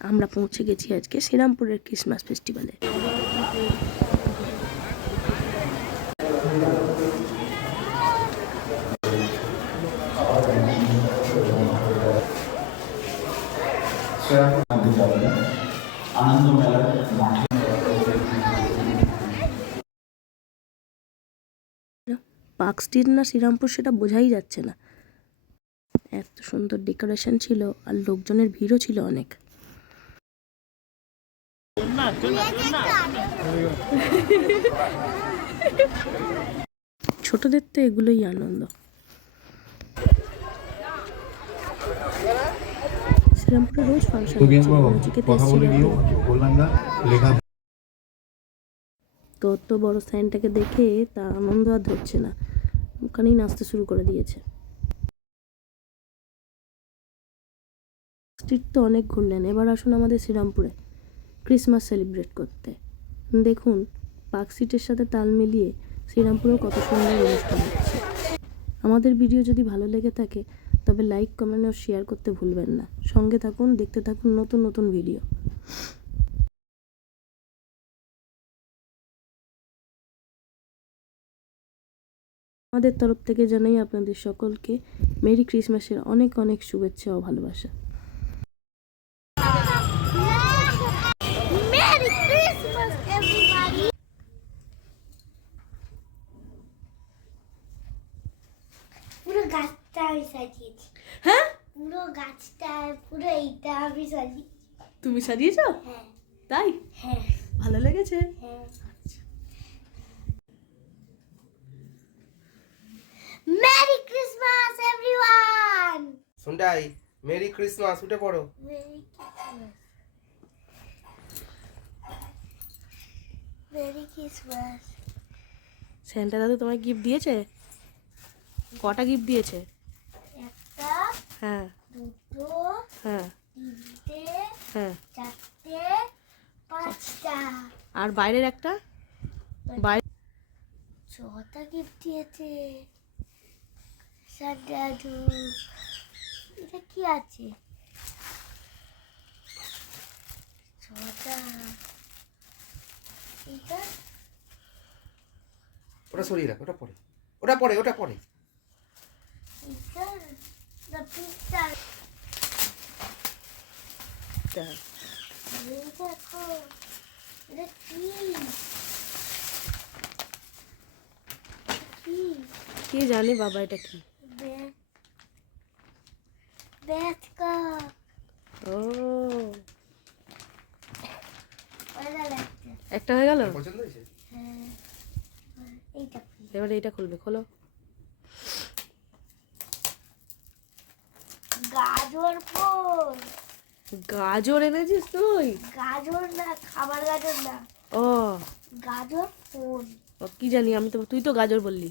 আমরা পৌঁছে গেছি আজকে শ্রীরামপুরের ক্রিসমাস ফেস্টিভ্যালে। পার্ক স্ট্রিট না শ্রীরামপুর সেটা বোঝাই যাচ্ছে না, এত সুন্দর ডেকোরেশন ছিল আর লোকজনের ভিড়ও ছিল অনেক। ছোটদের তো এগুলোই আনন্দ। শ্রীরামপুরে রোজ ফাংশন কত বড় সাইনটাকে দেখে তার আনন্দ আর ধরছে না, ওখানেই নাচতে শুরু করে দিয়েছে। স্ট্রিট তো অনেক ঘুরলেন, এবার আসুন আমাদের শ্রীরামপুরে ক্রিসমাস সেলিব্রেট করতে। দেখুন পার্ক স্ট্রিটের সাথে তাল মিলিয়ে শ্রীরামপুরেও কত সুন্দর অনুষ্ঠান হচ্ছে। আমাদের ভিডিও যদি ভালো লেগে থাকে তবে লাইক, কমেন্ট ও শেয়ার করতে ভুলবেন না। সঙ্গে থাকুন, দেখতে থাকুন নতুন নতুন ভিডিও। আমাদের তরফ থেকে জানাই আপনাদের সকলকে মেরি ক্রিসমাসের অনেক অনেক শুভেচ্ছা ও ভালোবাসা। Merry Christmas, everybody! পুরো গাছটা আমি সাজিয়েছি। হ্যাঁ, পুরো গাছটা, পুরো এইটা আমি সাজিয়েছি। তুমি সাজিয়েছো? হ্যাঁ। তাই? হ্যাঁ। ভালো লেগেছে? হ্যাঁ। Merry Christmas, everyone! সুন্ডাই মেরি ক্রিসমাস, উঠে পড়ো। Merry Christmas. Merry Christmas. Santa দাদু তোমায় গিফট দিয়েছে? কটা গিফট দিয়েছে? একটা, হ্যাঁ দুটো, হ্যাঁ তিনটে, হ্যাঁ। চারটে, পাঁচটা। আর বাইরের একটা? বাইরে ছটা গিফট দিয়েছে সান্টাদু। এটা কি আছে? ছটা। এটা ওটা সরিয়ে রাখ, ওটা পড়ে, ওটা পড়ে, ওটা পড়ে। এটা the picture. এই দেখো, এটা কি? কি? কে জানে বাবা এটা কি? ব্যাটকা। ও, একটা। একটা হয়ে গেল। পছন্দ হয়েছে? হ্যাঁ, এইটা কি? এবার এইটা খুলবে, খোলো। গাজর ফল। গাজর এনেছিস তুই? গাজর না, খাবার গাজর না, ও গাজর ফল। ও, কি জানি, আমি তো, তুই তো গাজর বললি।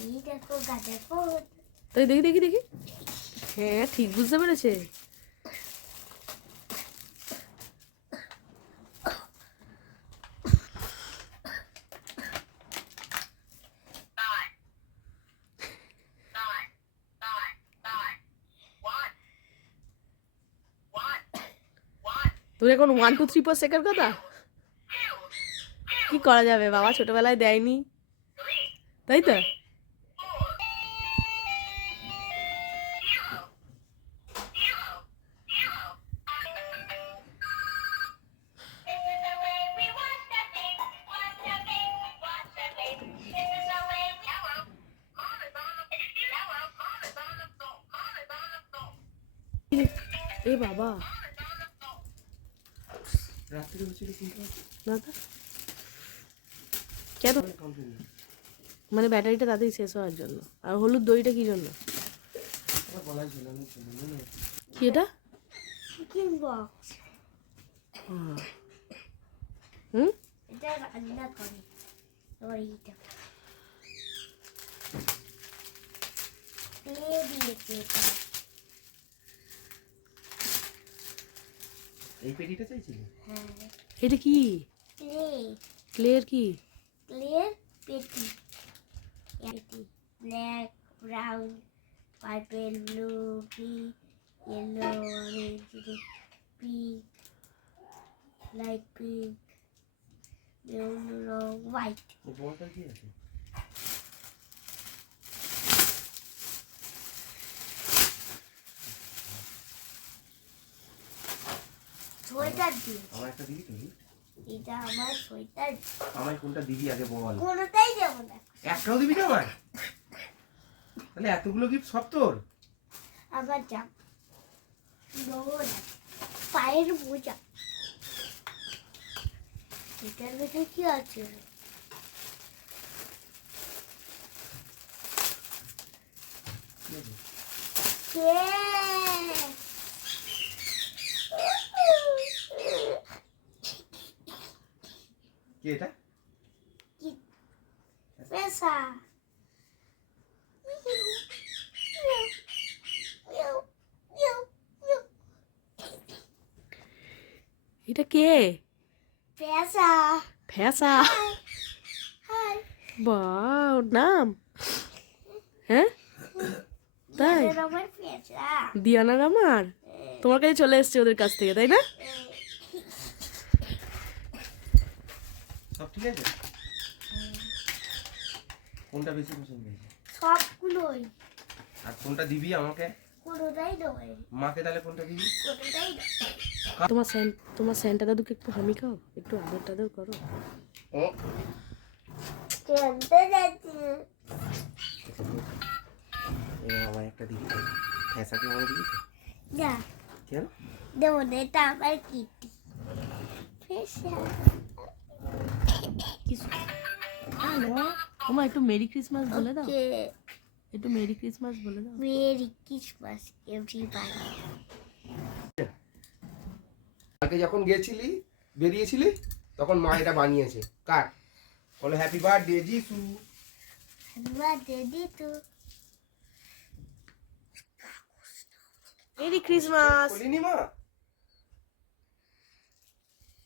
এই দেখো গাজর ফল। তাই দেখি দেখি দেখি, হ্যাঁ ঠিক বুঝতে পেরেছে। তোর এখন 1 2 3 4 শেখার কথা? কি করা যাবে বাবা, ছোটবেলায় দেয়নি, তাই তো। এ বাবা, রাত্রে হচ্ছিল কিন্তু না তো কেন, মানে ব্যাটারিটা তাড়াতাড়ি শেষ হওয়ার জন্য। আর হলুদ দইটা কি জন্য? ওটা বলাই ছিল না, কি এটা? Chicken box. হুম, এটা রান্না করে। আবার এইটা দিয়ে দিয়েছে। এই পেটিটা চাইছিলে? হ্যাঁ, এটা কি? ক্লে। ক্লের কি? ক্লের পেটি। পেটি black, brown, purple, blue, pink, yellow, orange, pink, light pink, maroon রং, হোয়াইট। এই বলটা কি আছে? সোয়েটার দিন, আমার একটা দিবি তুই? এটা আমার সোয়েটার। আমায় কোনটা দিবি আগে বল। কোনোটাই দেবো না। একটাও দিবি না আমায়? তাহলে এতগুলো গিফট সব তোর? আবার জাম দেবো না, পায়ের মোজা। এটার ভেতরে কি আছে? কি আছে? কি এটা? পেশা। এটা কে? পেশা। ফ্যাসা? হাই। বাহ, ওর নাম? হ্যাঁ তাই? এটা আমার পেশা। দিয়ানার আমার তোমার কাছে চলে এসছে ওদের কাছ থেকে, তাই না? সব ঠিক আছে? কোনটা বেশি পছন্দ হয়েছে? সবগুলোই। আর কোনটা দিবি আমাকে? কোনোটাই নয়, মাকে তাহলে কোনটা দিবি? কোনোটাই নয়। তোমার স্যান্টা দাদুকে একটু হামি খাও, একটু আদর টাদর করো। ও জানতে যাচ্ছি। আমায় একটা দিবি তো? ফ্যাসাকে আমায় দিবি তো? না, কেন? দেবো না, এটা আমার কিটি। পেশা। ওমা একটু মেরি ক্রিসমাস বলে দাও, ওকে, একটু মেরি ক্রিসমাস বলে দাও। Merry Christmas everybody. কালকে যখন গেছিলি বেরিয়েছিলি তখন মা এটা বানিয়েছে। কার? বলো happy birthday Jisoo. Happy birthday Ditu. Merry Christmas. বলিনি মা?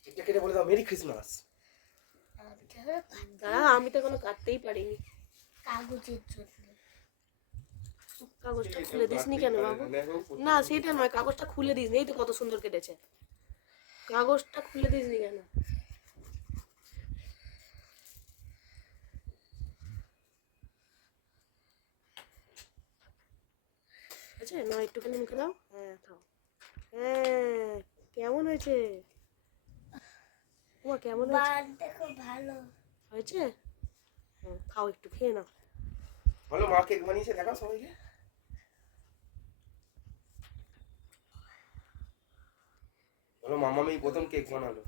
এটা কেটে বলে দাও মেরি ক্রিসমাস। দাঁড়া, আমি তো এখনো কাটতেই পারিনি। কাগজের জন্য। কাগজটা খুলে দিসনি কেন বাবু? না সেটা নয়, কাগজটা খুলে দিসনি। এই তো কত সুন্দর কেটেছে, কাগজটা খুলে দিসনি কেন? আচ্ছা না, একটুখানি মুখে দাও। হ্যাঁ খাও। হ্যাঁ, কেমন হয়েছে? তোমার কেমন হয়েছে? বার্থডে খুব ভালো হয়েছে? হ্যাঁ, খাও, একটু খেয়ে নাও। বলো মা কেক বানিয়েছে, দেখাও সবাইকে। বলো মামা মেয়ে প্রথম কেক বানালো,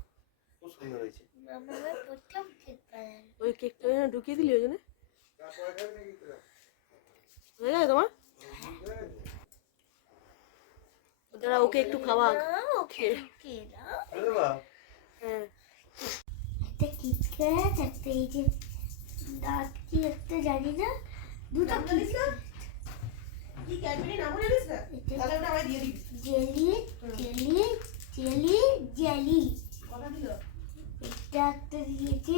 খুব সুন্দর হয়েছে। আমার প্রথম কেক বানানো। ওই কেকটা ওখানে ঢুকিয়ে দিলি ওই জন্য হয়ে যায় তোমার। দাঁড়া, ওকে একটু খাওয়া। ওকে না, হ্যাঁ, একটা কিটক্যাট, একটা এই যে দাঁত কি একটা জানি না, দুটো জেলি জেলি জেলি জেলি। এটা একটা দিয়েছে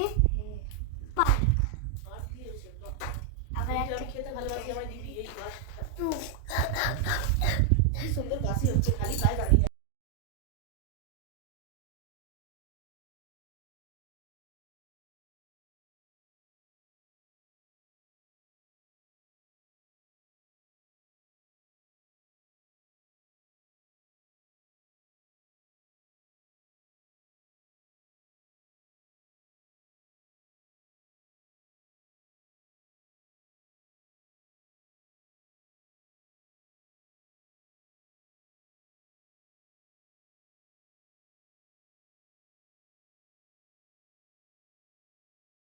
পার্ক, আবার একটা খেতে ভালোবাসি, আমায় দিবি এই গাছটা। টুক